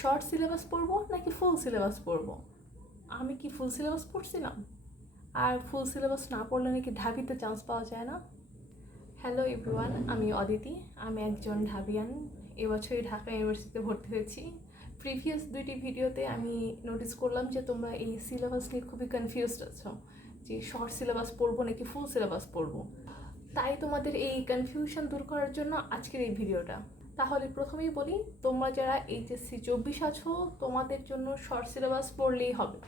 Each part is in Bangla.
শর্ট সিলেবাস পড়ব নাকি ফুল সিলেবাস পড়ব? আমি কি ফুল সিলেবাস পড়ছিলাম? আর ফুল সিলেবাস না পড়লে নাকি ঢাবিতে চান্স পাওয়া যায় না? হ্যালো এভরিওয়ান আমি অদিতি। আমি একজন ঢাবিয়ান। এবছরই ঢাকা ইউনিভার্সিটিতে ভর্তি হয়েছি। প্রিভিয়াস দুইটি ভিডিওতে আমি নোটিস করলাম যে তোমরা এই সিলেবাস নিয়ে খুবই কনফিউজড আছো, যে শর্ট সিলেবাস পড়ব নাকি ফুল সিলেবাস পড়ব। তাই তোমাদের এই কনফিউশন দূর করার জন্য আজকের এই ভিডিওটা তাহলে প্রথমেই বলি, তোমরা যারা এইচএসসি চব্বিশ আছো, তোমাদের জন্য শর্ট সিলেবাস পড়লেই হবে।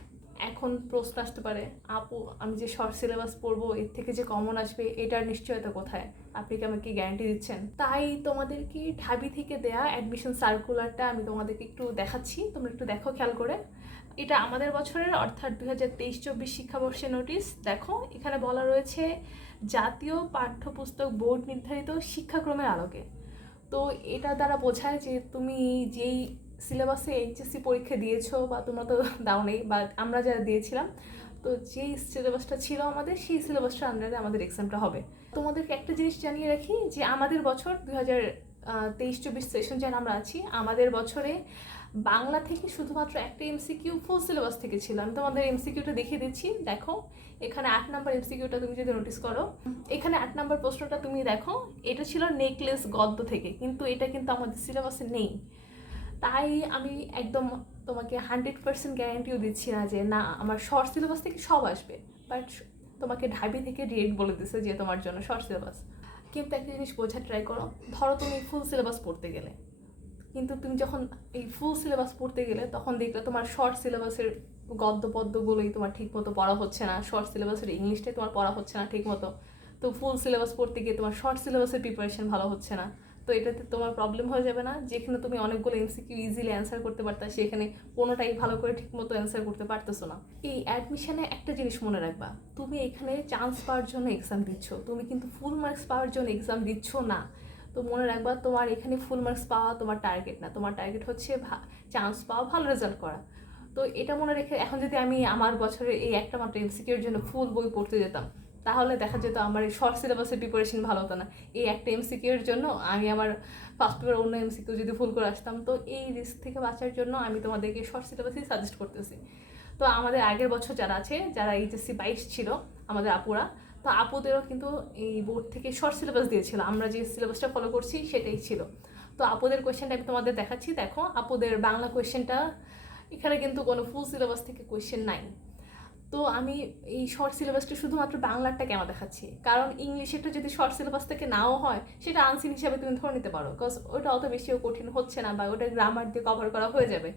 এখন প্রশ্ন আসতে পারে, আপু, আমি যে শর্ট সিলেবাস পড়ব, এর থেকে যে কমন আসবে, এটার নিশ্চয়তা কোথায়? আপনি কি আমাকে গ্যারান্টি দিচ্ছেন? তাই তোমাদেরকে ঢাবি থেকে দেয়া অ্যাডমিশন সার্কুলারটা আমি তোমাদেরকে একটু দেখাচ্ছি, তোমরা একটু দেখো, খেয়াল করে। এটা আমাদের বছরের, অর্থাৎ দু হাজার তেইশ চব্বিশ শিক্ষাবর্ষের নোটিস দেখো, এখানে বলা রয়েছে, জাতীয় পাঠ্যপুস্তক বোর্ড নির্ধারিত শিক্ষাক্রমের আলোকে। তো এটা দ্বারা বোঝায় যে তুমি যেই সিলেবাসে এইচএসসি পরীক্ষা দিয়েছ বা তোমরা তো দাও নেই বা আমরা যারা দিয়েছিলাম, তো যেই সিলেবাসটা ছিল আমাদের, সেই সিলেবাসটা আন্ডারে আমাদের এক্সামটা হবে। তোমাদেরকে একটা জিনিস জানিয়ে রাখি যে আমাদের বছর দু হাজার তেইশ চব্বিশ সেশন যেন আমরা আছি, আমাদের বছরে বাংলা থেকে শুধুমাত্র একটা এমসিকিউ ফুল সিলেবাস থেকে ছিল। আমি তোমাদের এমসিকিউটা দেখিয়ে দিচ্ছি, দেখো, এখানে আট নাম্বার এমসিকিউটা তুমি যদি নোটিস করো, এখানে আট নাম্বার প্রশ্নটা তুমি দেখো, এটা ছিল নেকলেস গদ্য থেকে, কিন্তু এটা কিন্তু আমাদের সিলেবাসে নেই। তাই আমি একদম তোমাকে হান্ড্রেড পার্সেন্ট গ্যারান্টিও দিচ্ছি না যে, না, আমার শর্ট সিলেবাস থেকে সব আসবে বাট তোমাকে ঢাবি থেকে ডিরেক্ট বলে দিছে যে তোমার জন্য শর্ট সিলেবাস কিন্তু একটা জিনিস বোঝার ট্রাই করো। ধরো তুমি ফুল সিলেবাস পড়তে গেলে। কিন্তু তুমি যখন এই ফুল সিলেবাস পড়তে গেলে, তখন দেখলে তোমার শর্ট সিলেবাসের গদ্য পদ্যগুলোই তোমার ঠিক মতো পড়া হচ্ছে না। শর্ট সিলেবাসের ইংলিশটাই তোমার পড়া হচ্ছে না ঠিকমতো। তো ফুল সিলেবাস পড়তে গিয়ে তোমার শর্ট সিলেবাসের প্রিপারেশন ভালো হচ্ছে না। তো এটাতে তোমার প্রবলেম হয়ে যাবে না। যেখানে তুমি অনেকগুলো এমসিকিউ ইজিলি অ্যান্সার করতে পারতা, সেখানে কোনোটাই ভালো করে ঠিকমতো অ্যান্সার করতে পারতেছো না। এই অ্যাডমিশনে একটা জিনিস মনে রাখবা, তুমি এখানে চান্স পাওয়ার জন্য এক্সাম দিচ্ছ। তুমি কিন্তু ফুল মার্কস পাওয়ার জন্য এক্সাম দিচ্ছ না। তো মনে রাখবা, তোমার এখানে ফুল মার্কস পাওয়া তোমার টার্গেট না। তোমার টার্গেট হচ্ছে চান্স পাওয়া, ভালো রেজাল্ট করা। তো এটা মনে রেখে, এখন যদি আমি আমার বছরের এই একটা মাত্র এমসিকিউর জন্য ফুল বই পড়তে যেতাম তাহলে দেখা যেত আমার এই শর্ট সিলেবাসের প্রিপারেশন ভালো হতো না। এই একটা এমসিকিউর জন্য আমি আমার ফার্স্ট পেপার অন্য এমসিকিউ যদি ফুল করে আসতাম, তো এই রিস্ক থেকে বাঁচার জন্য আমি তোমাদেরকে শর্ট সিলেবাসই সাজেস্ট করতেছি। তো আমাদের আগের বছর যারা আছে, যারা এইচএসসি বাইশ ছিল, আমাদের আপুরা, তো আপুদেরও কিন্তু এই বোর্ড থেকে শর্ট সিলেবাস দিয়েছিল। আমরা যে সিলেবাসটা ফলো করছি, সেটাই ছিল। তো আপুদের কোয়েশ্চেনটা আমি তোমাদের দেখাচ্ছি। দেখো, আপুদের বাংলা কোয়েশ্চেনটা এখানে কিন্তু কোনো ফুল সিলেবাস থেকে কোয়েশ্চেন নাই। তো আমি এই শর্ট সিলেবাসটা শুধুমাত্র বাংলাটা কেন দেখাচ্ছি। কারণ ইংলিশেরটা যদি শর্ট সিলেবাস থেকে নাও হয়, সেটা আনসিন হিসাবে তুমি ধরে নিতে পারো। বিকজ ওটা অত বেশিও কঠিন হচ্ছে না বা ওটা গ্রামার দিয়ে কভার করা হয়ে যাবে।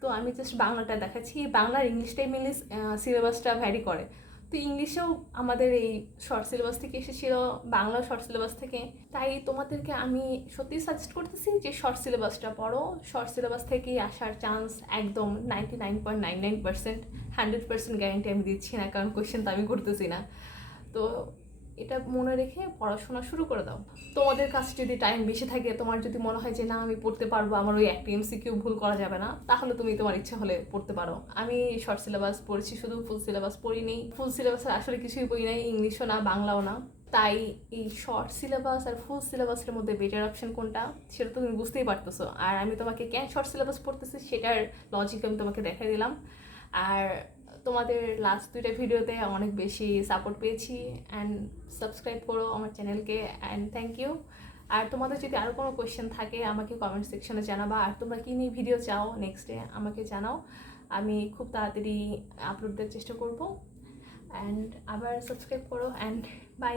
তো আমি জাস্ট বাংলাটা দেখাচ্ছি। বাংলার ইংলিশটাই মিলে সিলেবাসটা ভ্যারি করে। তো ইংলিশেও আমাদের এই শর্ট সিলেবাস থেকে এসেছিল, বাংলা শর্ট সিলেবাস থেকে। তাই তোমাদেরকে আমি সত্যি সাজেস্ট করতেছি যে শর্ট সিলেবাসটা পড়ো। শর্ট সিলেবাস থেকে আসার চান্স একদম ninety nine point nine nine percent hundred percent guarantee আমি দিচ্ছি না, কারণ কোয়েশ্চেন তো আমি করতেছি না। তো এটা মনে রেখে পড়াশোনা শুরু করে দাও। তোমাদের কাছে যদি টাইম বেশি থাকে, তোমার যদি মনে হয় যে, না, আমি পড়তে পারব, আমার ওই একটা এমসিকিউ ভুল করা যাবে না, তাহলে তুমি তোমার ইচ্ছা হলে পড়তে পারো। আমি শর্ট সিলেবাস পড়েছি, শুধু ফুল সিলেবাস পড়িনি। ফুল সিলেবাসের আসলে কিছুই পড়ি নাই, ইংলিশও না, বাংলাও না। তাই এই শর্ট সিলেবাস আর ফুল সিলেবাসের মধ্যে বেটার অপশন কোনটা, সেটা তো তুমি বুঝতেই পারতেছো। আর আমি তোমাকে কেন শর্ট সিলেবাস পড়তেছি, সেটার লজিক আমি তোমাকে দেখাই দিলাম। আর তোমাদের লাস্ট দুইটা ভিডিওতে অনেক বেশি সাপোর্ট পেয়েছি অ্যান্ড সাবস্ক্রাইব করো আমার চ্যানেলকে অ্যান্ড থ্যাংক ইউ আর তোমাদের যদি আরও কোনো কোয়েশ্চেন থাকে, আমাকে কমেন্ট সেকশনে জানাবা। আর তোমরা কী নিয়ে ভিডিও চাও নেক্সট ডে আমাকে জানাও। আমি খুব তাড়াতাড়ি আপলোড দেওয়ার চেষ্টা করব। অ্যান্ড আবার সাবস্ক্রাইব করো অ্যান্ড বাই